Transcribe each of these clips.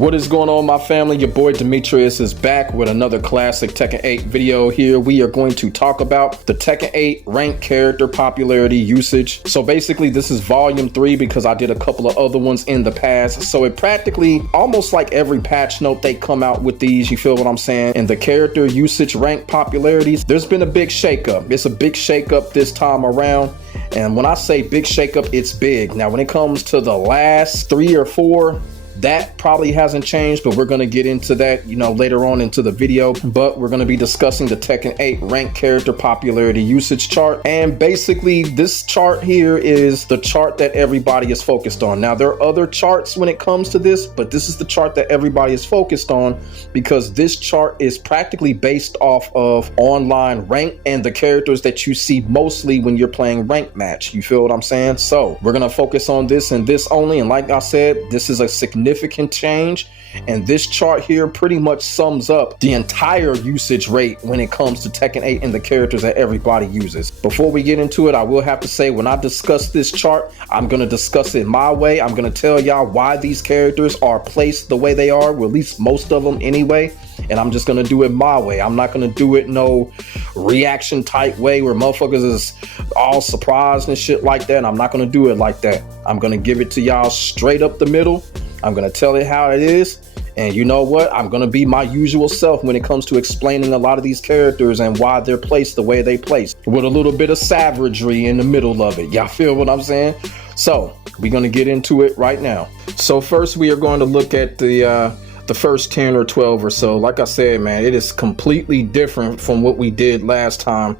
What is going on, my family? Your boy Demetrius is back with another classic Tekken 8 video. Here we are going to talk about the Tekken 8 ranked character popularity usage. So basically this is volume 3 because I did a couple of other ones in the past. So it practically, almost like every patch note, they come out with these, you feel what I'm saying? And the character usage rank popularities, there's been a big shakeup. It's a big shakeup this time around. And when I say big shakeup, it's big. Now when it comes to the last 3 or 4, that probably hasn't changed, but we're going to get into that, later on into the video. But we're going to be discussing the Tekken 8 ranked character popularity usage chart. And basically this chart here is the chart that everybody is focused on. Now there are other charts when it comes to this, but this is the chart that everybody is focused on because this chart is practically based off of online rank and the characters that you see mostly when you're playing ranked match. You feel what I'm saying? So we're going to focus on this and this only. And like I said, this is a significant change, and this chart here pretty much sums up the entire usage rate when it comes to Tekken 8 and the characters that everybody uses. Before we get into it, I will have to say, when I discuss this chart, I'm going to discuss it my way. I'm going to tell y'all why these characters are placed the way they are, well, at least most of them anyway, and I'm just going to do it my way. I'm not going to do it no reaction type way where motherfuckers is all surprised and shit like that. I'm not going to do it like that. I'm going to give it to y'all straight up the middle. I'm going to tell it how it is. And you know what? I'm going to be my usual self when it comes to explaining a lot of these characters and why they're placed the way they placed, with a little bit of savagery in the middle of it. Y'all feel what I'm saying? So we're going to get into it right now. So first we are going to look at the first 10 or 12 or so. Like I said, man, it is completely different from what we did last time.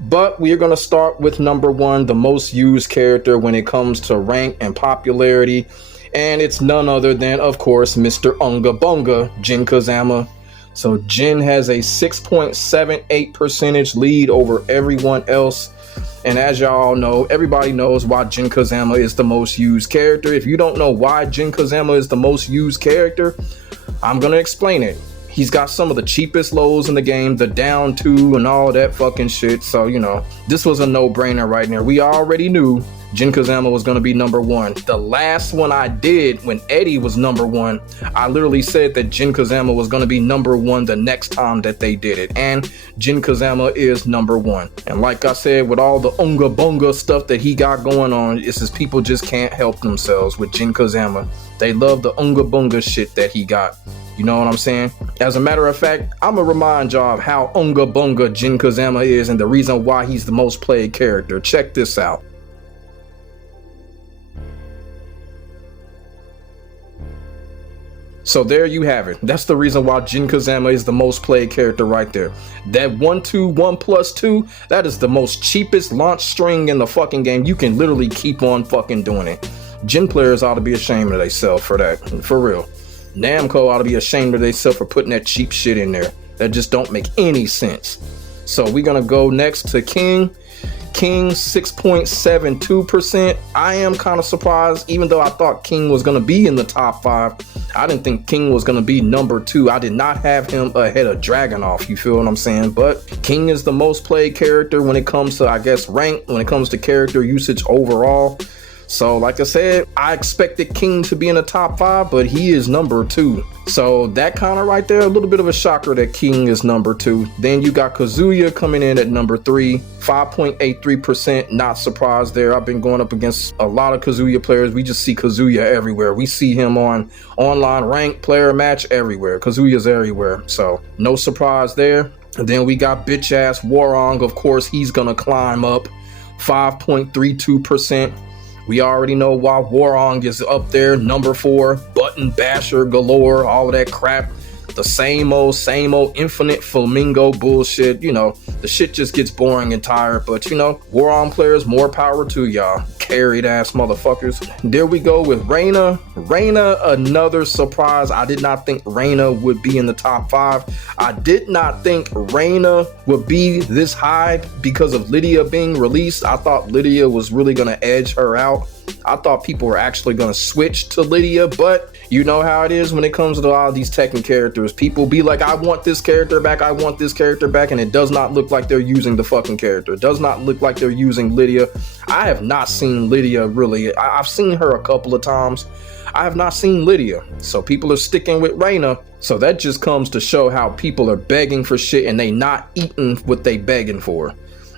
But we are going to start with number 1, the most used character when it comes to rank and popularity. And it's none other than, of course, Mr. Unga Bunga, Jin Kazama. So Jin has a 6.78% lead over everyone else. And as y'all know, everybody knows why Jin Kazama is the most used character. If you don't know why Jin Kazama is the most used character, I'm going to explain it. He's got some of the cheapest lows in the game, the down 2 and all that fucking shit. So, this was a no-brainer right there. We already knew Jin Kazama was going to be number 1. The last one I did when Eddie was number 1, I literally said that Jin Kazama was going to be number 1 the next time that they did it. And Jin Kazama is number 1. And like I said, with all the Unga Bunga stuff that he got going on, it's just people just can't help themselves with Jin Kazama. They love the Unga Bunga shit that he got. You know what I'm saying? As a matter of fact, I'm going to remind y'all of how Unga Bunga Jin Kazama is and the reason why he's the most played character. Check this out. So there you have it. That's the reason why Jin Kazama is the most played character right there. That 1+2, that is the most cheapest launch string in the fucking game. You can literally keep on fucking doing it. Jin players ought to be ashamed of themselves for that. For real. Namco ought to be ashamed of themselves for putting that cheap shit in there. That just don't make any sense. So we're going to go next to King. King 6.72%. I am kind of surprised, even though I thought King was going to be in the top 5. I didn't think King was going to be number 2. I did not have him ahead of Dragunov, you feel what I'm saying? But King is the most played character when it comes to, I guess, rank, when it comes to character usage overall. So like I said, I expected King to be in the top 5, but he is number 2. So that kind of right there, a little bit of a shocker that King is number 2. Then you got Kazuya coming in at number 3, 5.83%. Not surprised there. I've been going up against a lot of Kazuya players. We just see Kazuya everywhere. We see him on online rank, player match, everywhere. Kazuya's everywhere. So no surprise there. And then we got bitch ass Warong. Of course, he's gonna climb up, 5.32%. We already know why Warong is up there, number 4, button basher galore, all of that crap. The same old infinite flamingo bullshit. The shit just gets boring and tired, but Warong players, more power to y'all. Carried ass motherfuckers. There we go with Reina. Reina, another surprise. I did not think Reina would be in the top 5. I did not think Reina would be this high because of Lydia being released. I thought Lydia was really gonna edge her out. I thought people were actually going to switch to Lydia, but you know how it is when it comes to a lot of these Tekken characters. People be like, I want this character back, I want this character back, and it does not look like they're using the fucking character. It does not look like they're using Lydia. I have not seen Lydia really. I've seen her a couple of times. I have not seen Lydia. So people are sticking with Reina. So that just comes to show how people are begging for shit and they not eating what they begging for.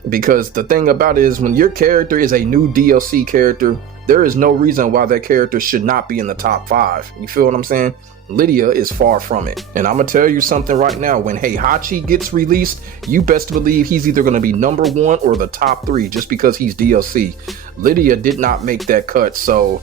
Because the thing about it is, when your character is a new DLC character, there is no reason why that character should not be in the top 5. You feel what I'm saying? Lydia is far from it. And I'm gonna tell you something right now. When Heihachi gets released, you best believe he's either gonna be number 1 or the top 3 just because he's DLC. Lydia did not make that cut. So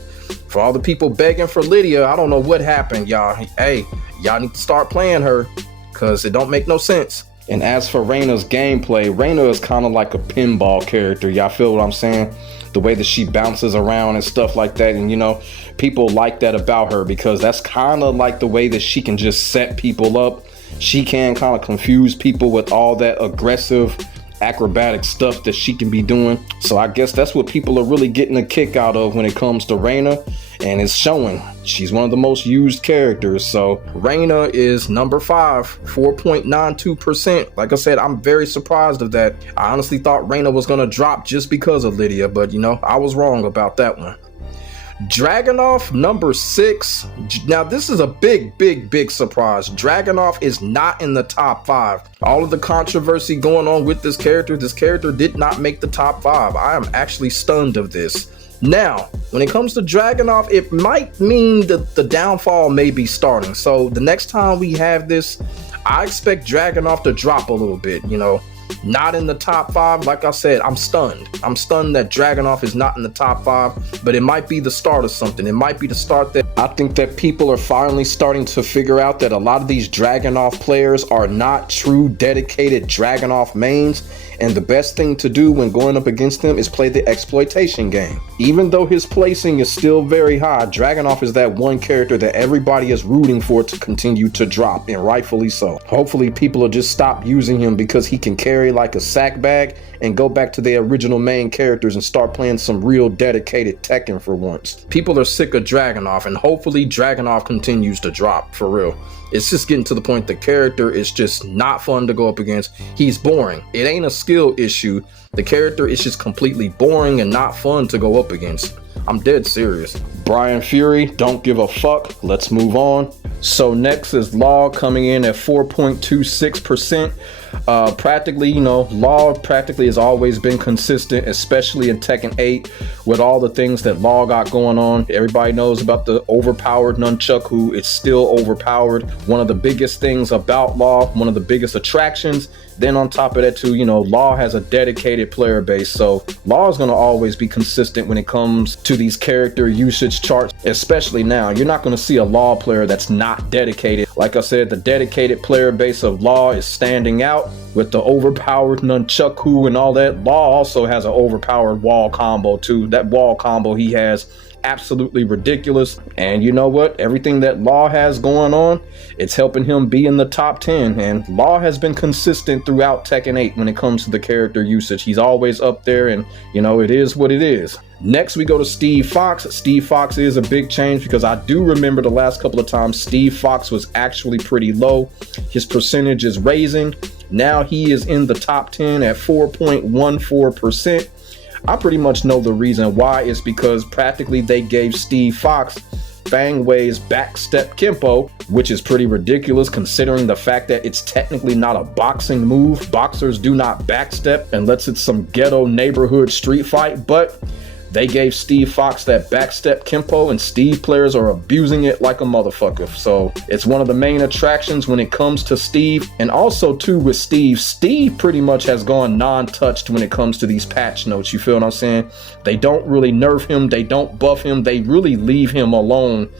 for all the people begging for Lydia, I don't know what happened, y'all. Hey, y'all need to start playing her because it don't make no sense. And as for Reina's gameplay, Reina is kind of like a pinball character. Y'all feel what I'm saying? The way that she bounces around and stuff like that. And, you know, people like that about her because that's kind of like the way that she can just set people up. She can kind of confuse people with all that aggressive acrobatic stuff that she can be doing. So I guess that's what people are really getting a kick out of when it comes to Reina, and it's showing. She's one of the most used characters. So Reina is number 5, 4.92%. Like I said, I'm very surprised of that. I honestly thought Reina was gonna drop just because of Lydia, but you know, I was wrong about that one. Dragunov, number 6. Now this is a big surprise. Dragunov is not in the top 5. All of the controversy going on with this character did not make the top 5. I am actually stunned of this. Now, when it comes to Dragunov, it might mean that the downfall may be starting. So the next time we have this, I expect Dragunov to drop a little bit, you know. Not in the top 5. Like I said, I'm stunned. I'm stunned that Dragunov is not in the top 5, but it might be the start of something. It might be the start that I think that people are finally starting to figure out that a lot of these Dragunov players are not true dedicated Dragunov mains, and the best thing to do when going up against them is play the exploitation game. Even though his placing is still very high, Dragunov is that one character that everybody is rooting for to continue to drop, and rightfully so. Hopefully people will just stop using him because he can carry like a sack bag and go back to their original main characters and start playing some real dedicated Tekken for once. People are sick of Dragunov, and hopefully Dragunov continues to drop for real. It's just getting to the point the character is just not fun to go up against. He's boring. It ain't a skill issue. The character is just completely boring and not fun to go up against. I'm dead serious. Brian Fury, don't give a fuck. Let's move on. So next is Law coming in at 4.26%. Practically, you know, Law practically has always been consistent, especially in Tekken 8 with all the things that Law got going on. Everybody knows about the overpowered nunchaku. It's still overpowered. One of the biggest things about Law, one of the biggest attractions. Then on top of that too, you know, Law has a dedicated player base. So Law is going to always be consistent when it comes to these character usage charts, especially now. You're not going to see a Law player that's not dedicated. Like I said, the dedicated player base of Law is standing out with the overpowered nunchaku and all that. Law also has an overpowered wall combo too. That wall combo he has, absolutely ridiculous. And you know what? Everything that Law has going on, it's helping him be in the top 10. And Law has been consistent throughout Tekken 8 when it comes to the character usage. He's always up there, and you know, it is what it is. Next we go to Steve Fox. Steve Fox is a big change because I do remember the last couple of times Steve Fox was actually pretty low. His percentage is raising. Now he is in the top 10 at 4.14%. I pretty much know the reason why. Is because practically they gave Steve Fox Fang Wei's backstep Kempo, which is pretty ridiculous considering the fact that it's technically not a boxing move. Boxers do not backstep unless it's some ghetto neighborhood street fight, but they gave Steve Fox that backstep Kempo, and Steve players are abusing it like a motherfucker. So it's one of the main attractions when it comes to Steve. And also too with Steve pretty much has gone non-touched when it comes to these patch notes. You feel what I'm saying? They don't really nerf him. They don't buff him. They really leave him alone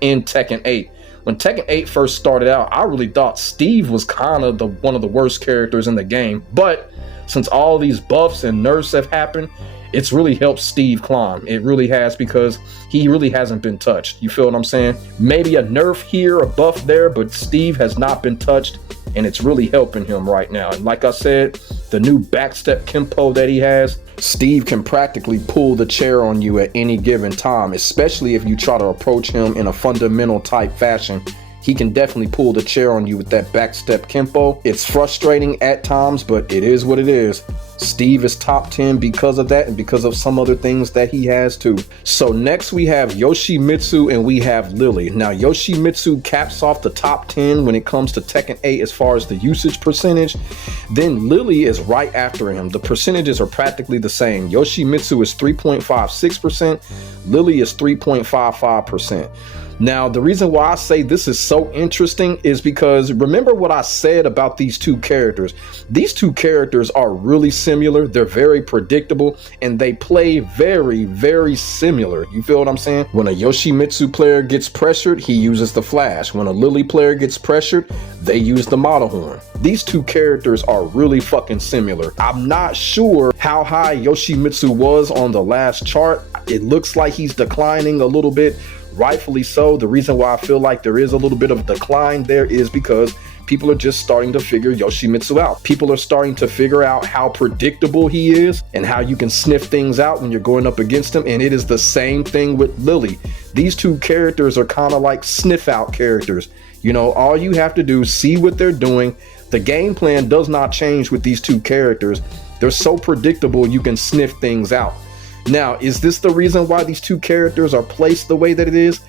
in Tekken 8. When Tekken 8 first started out, I really thought Steve was kind of one of the worst characters in the game. But since all these buffs and nerfs have happened, it's really helped Steve climb. It really has, because he really hasn't been touched. You feel what I'm saying? Maybe a nerf here, a buff there, but Steve has not been touched. and it's really helping him right now. And like I said, the new backstep Kempo that he has, Steve can practically pull the chair on you at any given time, especially if you try to approach him in a fundamental type fashion. He can definitely pull the chair on you with that backstep Kempo. It's frustrating at times, but it is what it is. Steve is top 10 because of that and because of some other things that he has too. So next we have Yoshimitsu and we have Lily. Now Yoshimitsu caps off the top 10 when it comes to Tekken 8 as far as the usage percentage. Then Lily is right after him. The percentages are practically the same. Yoshimitsu is 3.56%. Lily is 3.55%. Now, the reason why I say this is so interesting is because remember what I said about these two characters. These two characters are really similar. They're very predictable and they play very, very similar. You feel what I'm saying? When a Yoshimitsu player gets pressured, he uses the flash. When a Lily player gets pressured, they use the model horn. These two characters are really fucking similar. I'm not sure how high Yoshimitsu was on the last chart. It looks like he's declining a little bit. Rightfully so. The reason why I feel like there is a little bit of a decline there is because people are just starting to figure Yoshimitsu out. People are starting to figure out how predictable he is and how you can sniff things out when you're going up against him. And it is the same thing with Lily. These two characters are kind of like sniff out characters. You know, all you have to do is see what they're doing. The game plan does not change with these two characters. They're so predictable you can sniff things out. Now, is this the reason why these two characters are placed the way that it is?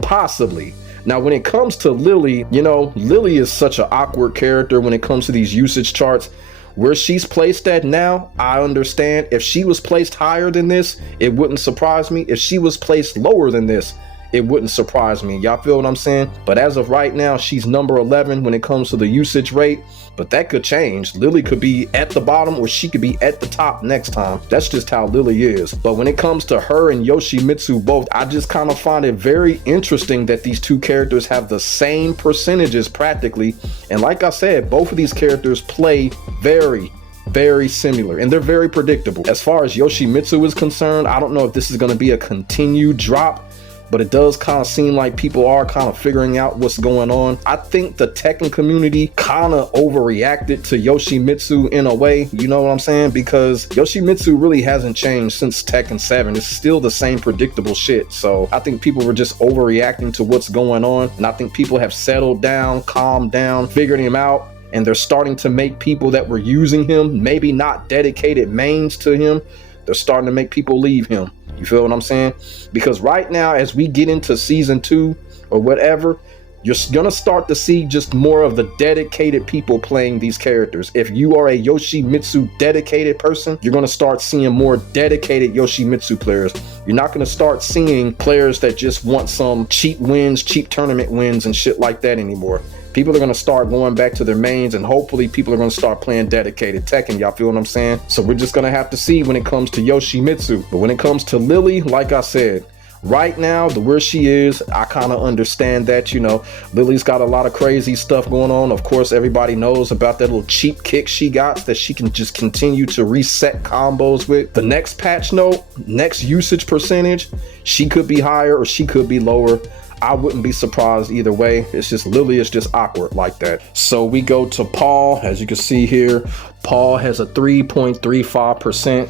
Possibly. Now, when it comes to Lily, you know, Lily is such an awkward character when it comes to these usage charts. Where she's placed at now, I understand. If she was placed higher than this, it wouldn't surprise me. If she was placed lower than this, it wouldn't surprise me. Y'all feel what I'm saying? But as of right now, she's number 11 when it comes to the usage rate. But that could change. Lily could be at the bottom or she could be at the top next time. That's just how Lily is. But when it comes to her and Yoshimitsu both, I just kind of find it very interesting that these two characters have the same percentages practically. And like I said, both of these characters play very, very similar and they're very predictable. As far as Yoshimitsu is concerned, I don't know if this is going to be a continued drop, but it does kind of seem like people are kind of figuring out what's going on. I think the Tekken community kind of overreacted to Yoshimitsu in a way, you know what I'm saying? Because Yoshimitsu really hasn't changed since Tekken 7. It's still the same predictable shit. So I think people were just overreacting to what's going on. And I think people have settled down, calmed down, figured him out. And they're starting to make people that were using him, maybe not dedicated mains to him, they're starting to make people leave him. You feel what I'm saying? Because right now, as we get into season 2 or whatever, you're gonna start to see just more of the dedicated people playing these characters. If you are a Yoshimitsu dedicated person, you're gonna start seeing more dedicated Yoshimitsu players. You're not gonna start seeing players that just want some cheap wins, cheap tournament wins and shit like that anymore. People are going to start going back to their mains and hopefully people are going to start playing dedicated Tekken. Y'all feel what I'm saying? So we're just going to have to see when it comes to Yoshimitsu. But when it comes to Lily, like I said, right now, where she is, I kind of understand that, you know, Lily's got a lot of crazy stuff going on. Of course, everybody knows about that little cheap kick she got that she can just continue to reset combos with. The next patch note, next usage percentage, she could be higher or she could be lower. I wouldn't be surprised either way. It's just Lily is just awkward like that. So we go to Paul. As you can see here, Paul has a 3.35%.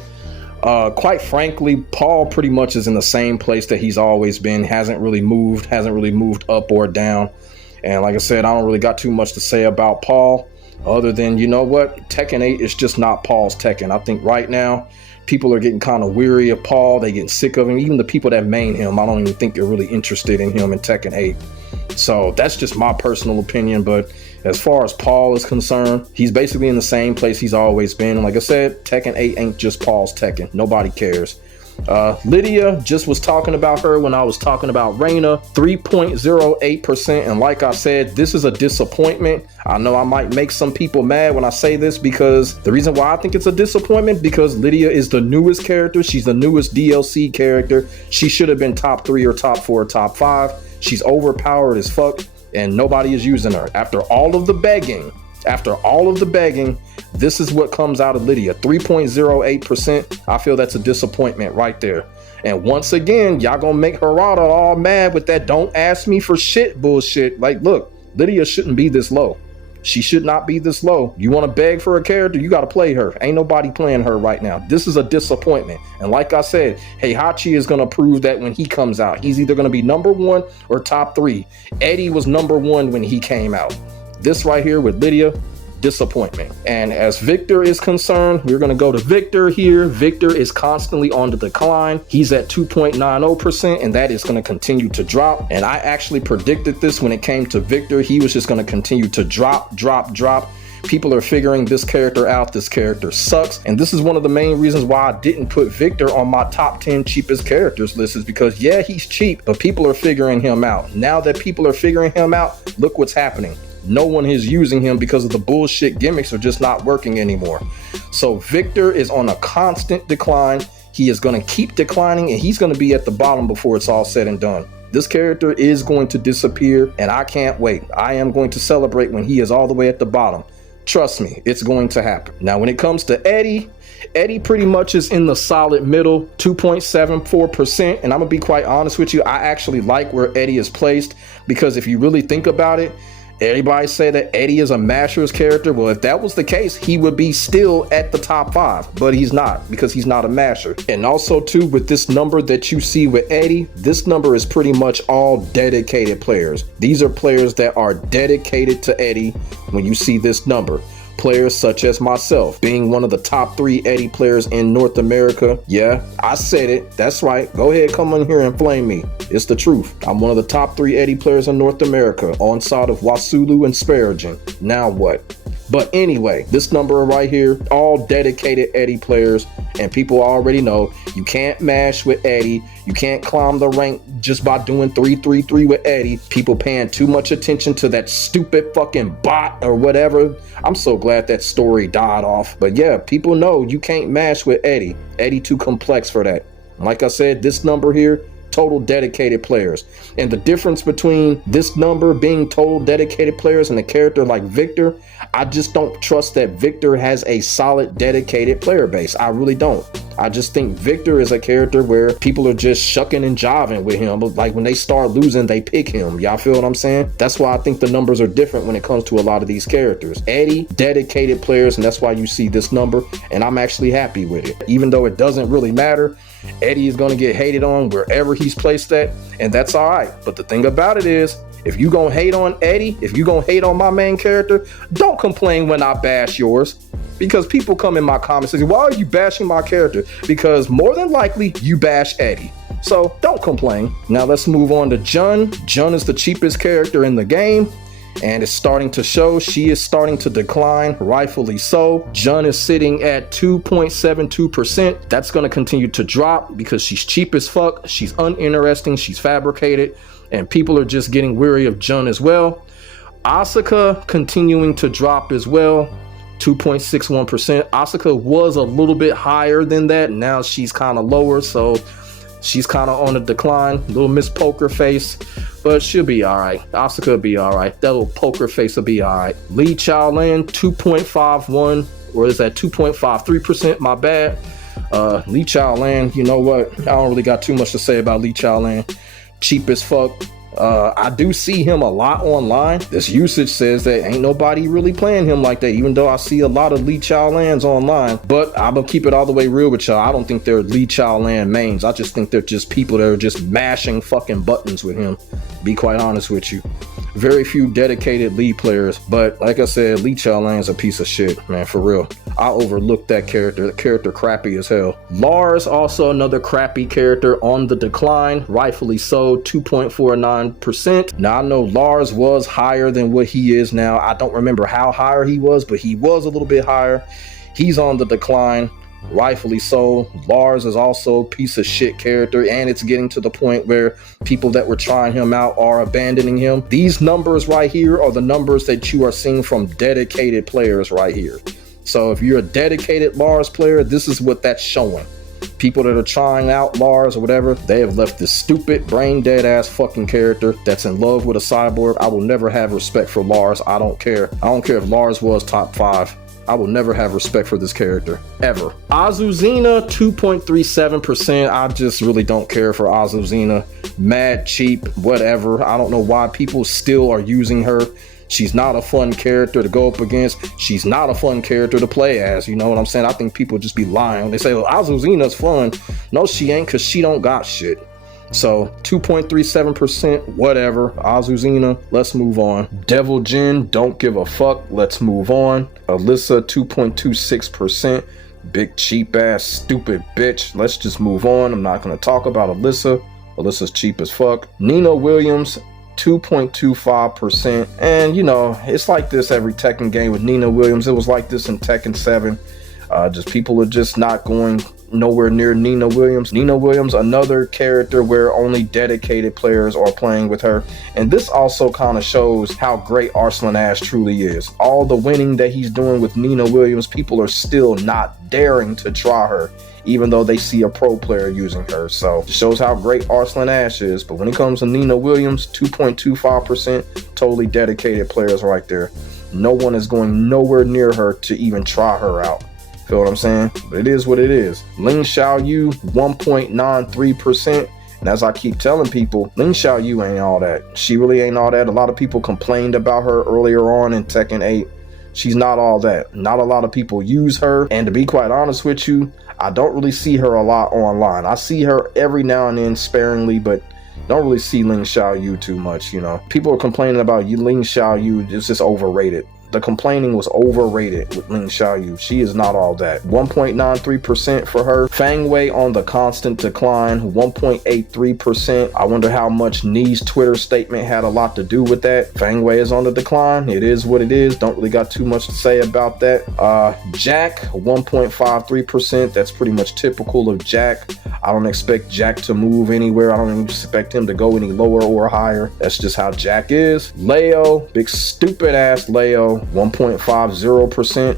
Quite frankly, Paul pretty much is in the same place that he's always been. Hasn't really moved up or down. And like I said, I don't really got too much to say about Paul other than, you know what, Tekken 8 is just not Paul's Tekken. I think right now people are getting kind of weary of Paul. They get sick of him. Even the people that main him, I don't even think they're really interested in him in Tekken 8. So that's just my personal opinion. But as far as Paul is concerned, he's basically in the same place he's always been. Like I said, Tekken 8 ain't just Paul's Tekken. Nobody cares. Lydia, just was talking about her when I was talking about Reina, 3.08%. And like I said, this is a disappointment. I know I might make some people mad when I say this, because the reason why I think it's a disappointment, because Lydia is the newest character. She's the newest DLC character. She should have been top 3 or top 4 or top 5. She's overpowered as fuck and nobody is using her. After all of the begging, this is what comes out of Lydia, 3.08%. I feel that's a disappointment right there. And once again, y'all gonna make Harada all mad with that don't ask me for shit bullshit. Like, look, Lydia shouldn't be this low. She should not be this low. You want to beg for a character, you got to play her. Ain't nobody playing her right now. This is a disappointment. And like I said, Heihachi is going to prove that when he comes out. He's either going to be number 1 or top 3. Eddie was number 1 when he came out. This right here with Lydia, disappointment. And as Victor is concerned, we're going to go to Victor here. Victor is constantly on the decline. He's at 2.90%, and that is going to continue to drop. And I actually predicted this when it came to Victor. He was just going to continue to drop. People are figuring this character out. This character sucks. And this is one of the main reasons why I didn't put Victor on my top 10 cheapest characters list, is because, yeah, he's cheap, but people are figuring him out. Now that people are figuring him out, look what's happening. No one is using him because of the bullshit gimmicks are just not working anymore. So Victor is on a constant decline. He is going to keep declining, and he's going to be at the bottom before it's all said and done. This character is going to disappear, and I can't wait. I am going to celebrate when he is all the way at the bottom. Trust me, it's going to happen. Now, when it comes to Eddie pretty much is in the solid middle, 2.74%. And I'm gonna be quite honest with you, I actually like where Eddie is placed, because if you really think about it, everybody say that Eddie is a Mashers character. Well, if that was the case, he would be still at the top 5, but he's not, because he's not a Masher. And also too, with this number that you see with Eddie, this number is pretty much all dedicated players. These are players that are dedicated to Eddie. When you see this number, players such as myself, being one of the top 3 Eddie players in North America. Yeah, I said it. That's right. Go ahead, come on here and flame me. It's the truth. I'm one of the top 3 Eddie players in North America, on side of Wasulu and Sparagen. Now what? But anyway, this number right here, all dedicated Eddie players, and people already know you can't mash with Eddie. You can't climb the rank just by doing 3-3-3 with Eddie. People paying too much attention to that stupid fucking bot or whatever. I'm so glad that story died off. But yeah, people know you can't mash with Eddie. Eddie too complex for that. Like I said, this number here, total dedicated players. And the difference between this number being total dedicated players and a character like Victor, I just don't trust that Victor has a solid dedicated player base. I really don't. I just think Victor is a character where people are just shucking and jiving with him. But like when they start losing, they pick him. Y'all feel what I'm saying? That's why I think the numbers are different when it comes to a lot of these characters. Eddie, dedicated players, and that's why you see this number. And I'm actually happy with it. Even though it doesn't really matter, Eddie is going to get hated on wherever he's placed at, and that's all right. But the thing about it is, if you gonna hate on Eddie, if you gonna hate on my main character, don't complain when I bash yours. Because people come in my comments and say, why are you bashing my character? Because more than likely, you bash Eddie. So don't complain. Now let's move on to Jun. Jun is the cheapest character in the game, and it's starting to show. She is starting to decline, rightfully so. Jun is sitting at 2.72%. That's going to continue to drop because she's cheap as fuck. She's uninteresting. She's fabricated, and people are just getting weary of Jun as well. Asuka continuing to drop as well, 2.61%. Asuka was a little bit higher than that. Now she's kind of lower, so she's kind of on a decline. Little Miss Poker Face, but she'll be all right. Asuka will be all right. That little poker face will be all right. Lee Chaolan, 2.51, or is that 2.53%? My bad. Lee Chaolan, you know what? I don't really got too much to say about Lee Chaolan. Cheap as fuck. I do see him a lot online. This usage says that ain't nobody really playing him like that, even though I see a lot of Lee Chaolans online. But I'm gonna keep it all the way real with y'all. I don't think they're Lee Chaolan mains. I just think they're just people that are just mashing fucking buttons with him. Be quite honest with you. Very few dedicated Lee players, but like I said, Lee Chaolan is a piece of shit, man, for real. I overlooked that character. The character crappy as hell. Lars, also another crappy character, on the decline, rightfully so, 2.49%. Now I know Lars was higher than what he is now. I don't remember how higher he was, but he was a little bit higher. He's on the decline, rightfully so. Lars is also a piece of shit character, and it's getting to the point where people that were trying him out are abandoning him. These numbers right here are the numbers that you are seeing from dedicated players right here. So if you're a dedicated Lars player, this is what that's showing. People that are trying out Lars or whatever, they have left this stupid, brain dead ass fucking character that's in love with a cyborg. I will never have respect for Lars. I don't care. I don't care if Lars was top 5. I will never have respect for this character, ever. Azuzina, 2.37%. I just really don't care for Azuzina. Mad cheap, whatever. I don't know why people still are using her. She's not a fun character to go up against. She's not a fun character to play as. You know what I'm saying? I think people just be lying. They say, well, Azucena's fun. No, she ain't, because she don't got shit. So 2.37%, whatever. Azucena, let's move on. Devil Jin, don't give a fuck. Let's move on. Alyssa, 2.26%. Big cheap ass stupid bitch. Let's just move on. I'm not going to talk about Alyssa. Alyssa's cheap as fuck. Nina Williams, 2.25%. And you know, it's like this every Tekken game with Nina Williams. It was like this in Tekken 7. Just people are just not going nowhere near Nina Williams. Nina Williams, another character where only dedicated players are playing with her. And this also kind of shows how great Arslan Ash truly is. All the winning that he's doing with Nina Williams, people are still not daring to try her, even though they see a pro player using her. So it shows how great Arslan Ash is. But when it comes to Nina Williams, 2.25%, totally dedicated players right there. No one is going nowhere near her to even try her out. Feel what I'm saying? But it is what it is. Ling Xiaoyu, 1.93%. And as I keep telling people, Ling Xiaoyu ain't all that. She really ain't all that. A lot of people complained about her earlier on in Tekken 8. She's not all that. Not a lot of people use her. And to be quite honest with you, I don't really see her a lot online. I see her every now and then sparingly, but don't really see Ling Xiaoyu too much, you know. People are complaining about Ling Xiaoyu. It's just overrated. The complaining was overrated with Ling Xiaoyu. She is not all that. 1.93% for her. Fang Wei on the constant decline, 1.83%. I wonder how much Knee's Twitter statement had a lot to do with that. Fang Wei is on the decline. It is what it is. Don't really got too much to say about that. Jack, 1.53%. That's pretty much typical of Jack. I don't expect Jack to move anywhere. I don't expect him to go any lower or higher. That's just how Jack is. Leo, big stupid ass Leo, 1.50%.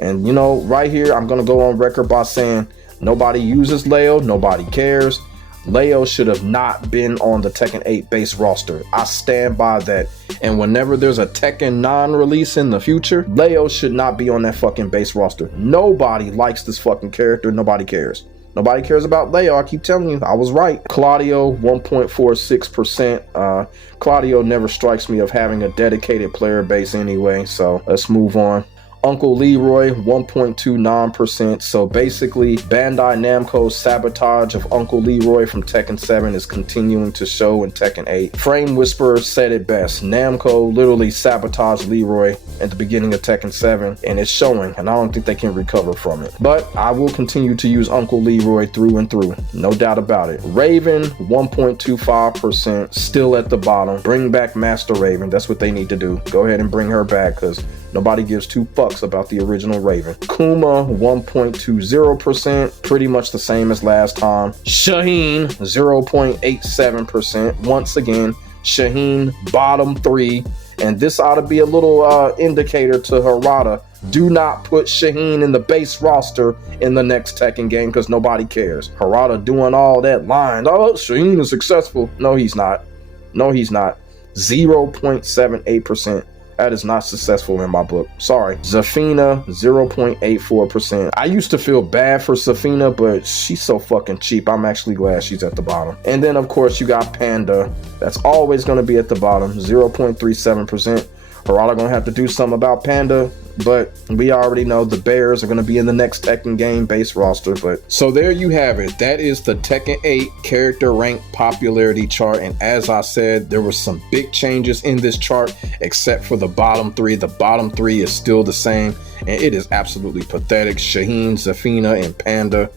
And you know, right here, I'm going to go on record by saying nobody uses Leo. Nobody cares. Leo should have not been on the Tekken 8 base roster. I stand by that. And whenever there's a Tekken 9 release in the future, Leo should not be on that fucking base roster. Nobody likes this fucking character. Nobody cares. Nobody cares about Leo. I keep telling you, I was right. Claudio, 1.46%. Claudio never strikes me of having a dedicated player base anyway, so let's move on. Uncle Leroy, 1.29%. So basically, Bandai Namco's sabotage of Uncle Leroy from Tekken 7 is continuing to show in Tekken 8. Frame Whisperer said it best. Namco literally sabotaged Leroy at the beginning of Tekken 7, and it's showing, and I don't think they can recover from it. But I will continue to use Uncle Leroy through and through. No doubt about it. Raven, 1.25%. Still at the bottom. Bring back Master Raven. That's what they need to do. Go ahead and bring her back, because nobody gives two fucks about the original Raven. Kuma, 1.20%. Pretty much the same as last time. Shaheen, 0.87%. Once again, Shaheen, bottom 3. And this ought to be a little indicator to Harada. Do not put Shaheen in the base roster in the next Tekken game, because nobody cares. Harada doing all that lying. Oh, Shaheen is successful. No, he's not. No, he's not. 0.78%. That is not successful in my book. Sorry. Zafina, 0.84%. I used to feel bad for Zafina, but she's so fucking cheap. I'm actually glad she's at the bottom. And then, of course, you got Panda. That's always going to be at the bottom, 0.37%. Harada going to have to do something about Panda, but we already know the Bears are going to be in the next Tekken game base roster. But so there you have it. That is the Tekken 8 character rank popularity chart. And as I said, there were some big changes in this chart, except for the bottom 3. The bottom 3 is still the same, and it is absolutely pathetic. Shaheen, Zafina, and Panda.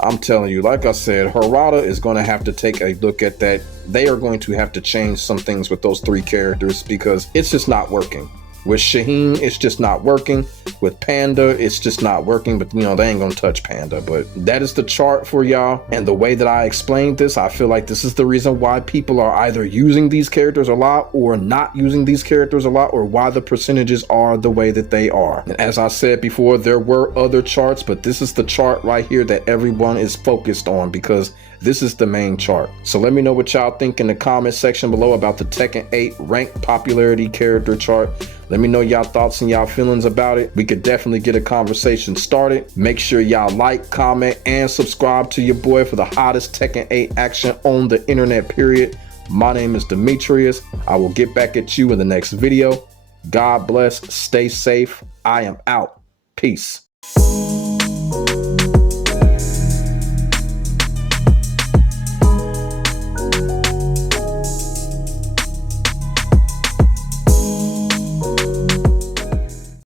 I'm telling you, like I said, Harada is going to have to take a look at that. They are going to have to change some things with those 3 characters, because it's just not working. With Shaheen, it's just not working. With Panda, it's just not working. But, you know, they ain't gonna touch Panda. But that is the chart for y'all. And the way that I explained this, I feel like this is the reason why people are either using these characters a lot or not using these characters a lot, or why the percentages are the way that they are. And as I said before, there were other charts, but this is the chart right here that everyone is focused on, because this is the main chart. So let me know what y'all think in the comment section below about the Tekken 8 rank popularity character chart. Let me know y'all thoughts and y'all feelings about it. We could definitely get a conversation started. Make sure y'all like, comment, and subscribe to your boy for the hottest Tekken 8 action on the internet, period. My name is Demetrius. I will get back at you in the next video. God bless. Stay safe. I am out. Peace.